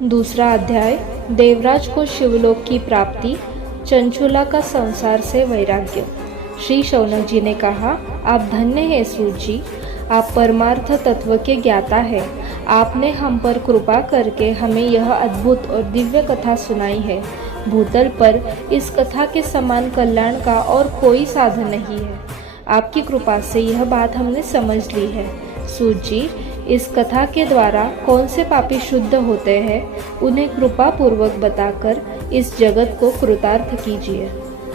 दूसरा अध्याय, देवराज को शिवलोक की प्राप्ति, चंचुला का संसार से वैराग्य। श्री शौनक जी ने कहा, आप धन्य हैं सूत जी, आप परमार्थ तत्व के ज्ञाता हैं। आपने हम पर कृपा करके हमें यह अद्भुत और दिव्य कथा सुनाई है। भूतल पर इस कथा के समान कल्याण का और कोई साधन नहीं है। आपकी कृपा से यह बात हमने समझ ली है। सूत जी, इस कथा के द्वारा कौन से पापी शुद्ध होते हैं, उन्हें कृपा पूर्वक बताकर इस जगत को कृतार्थ कीजिए।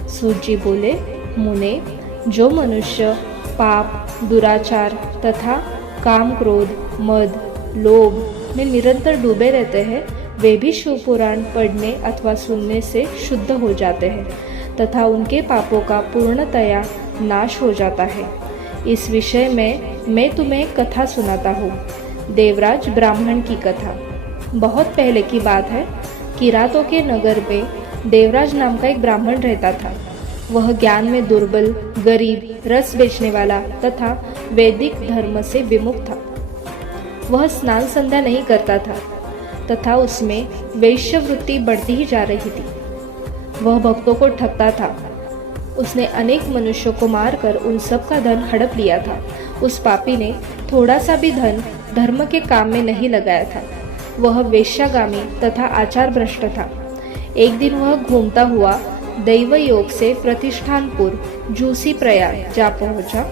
सूत जी बोले, मुने, जो मनुष्य पाप, दुराचार तथा काम, क्रोध, मद, लोभ में निरंतर डूबे रहते हैं, वे भी शिव पुराण पढ़ने अथवा सुनने से शुद्ध हो जाते हैं तथा उनके पापों का पूर्णतया नाश हो जाता है। इस विषय में मैं तुम्हें एक कथा सुनाता हूँ। देवराज ब्राह्मण की कथा। बहुत पहले की बात है। किरातों के नगर में देवराज नाम का एक ब्राह्मण रहता था। वह ज्ञान में दुर्बल, गरीब, रस बेचने वाला तथा वैदिक धर्म से विमुख था। वह स्नान संध्या नहीं करता था तथा उसमें वैश्यवृत्ति बढ़ती ही जा रही थी। वह भक्तों को ठगता था। उसने अनेक मनुष्यों को मारकर उन सब का धन हड़प लिया था। उस पापी ने थोड़ा सा भी धन धर्म के काम में नहीं लगाया था। वह वेश्यागामी तथा आचार भ्रष्ट था। एक दिन वह घूमता हुआ दैव योग से प्रतिष्ठानपुर जूसी प्रयाग जा पहुंचा।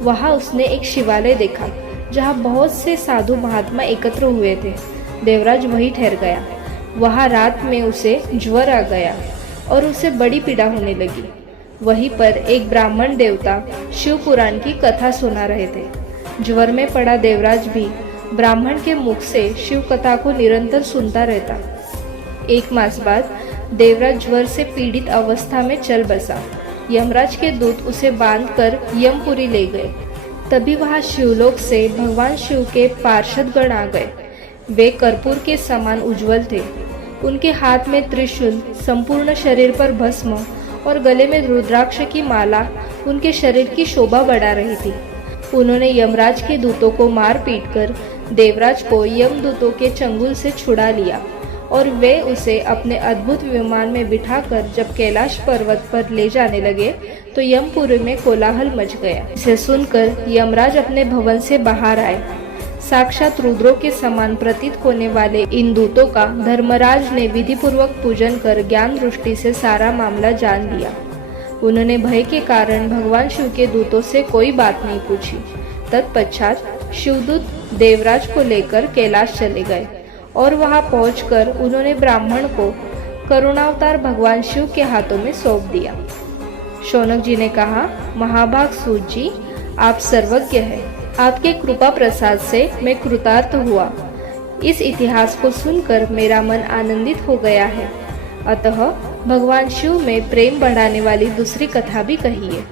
वहां उसने एक शिवालय देखा जहां बहुत से साधु महात्मा एकत्र हुए थे। देवराज वहीं ठहर गया। वहां रात में उसे ज्वर आ गया और उसे बड़ी पीड़ा होने लगी। वहीं पर एक ब्राह्मण देवता शिव पुराण की कथा सुना रहे थे। ज्वर में पड़ा देवराज भी ब्राह्मण के मुख से शिव कथा को निरंतर सुनता रहता। एक मास बाद देवराज ज्वर से पीड़ित अवस्था में चल बसा। यमराज के दूत उसे बांधकर यमपुरी ले गए। तभी वहां शिवलोक से भगवान शिव के पार्षदगण आ गए। वे कर्पूर के समान उज्जवल थे। उनके हाथ में त्रिशूल, संपूर्ण शरीर पर भस्म और गले में रुद्राक्ष की माला उनके शरीर की शोभा बढ़ा रही थी। उन्होंने यमराज के दूतों को मार पीट कर देवराज को यमदूतों के चंगुल से छुड़ा लिया और वे उसे अपने अद्भुत विमान में बिठाकर जब कैलाश पर्वत पर ले जाने लगे तो यमपुरी में कोलाहल मच गया। इसे सुनकर यमराज अपने भवन से बाहर आए। साक्षात रुद्रों के समान प्रतीत होने वाले इन दूतों का धर्मराज ने विधिपूर्वक पूजन कर ज्ञान दृष्टि से सारा मामला जान लिया। उन्होंने भय के कारण भगवान शिव के दूतों से कोई बात नहीं पूछी। तत्पश्चात शिवदूत देवराज को लेकर कैलाश चले गए और वहां पहुंचकर उन्होंने ब्राह्मण को करुणावतार भगवान शिव के हाथों में सौंप दिया। शौनक जी ने कहा, महाभाग सूत जी, आप सर्वज्ञ हैं। आपके कृपा प्रसाद से मैं कृतार्थ हुआ। इस इतिहास को सुनकर मेरा मन आनंदित हो गया है। अतः भगवान शिव में प्रेम बढ़ाने वाली दूसरी कथा भी कहिए।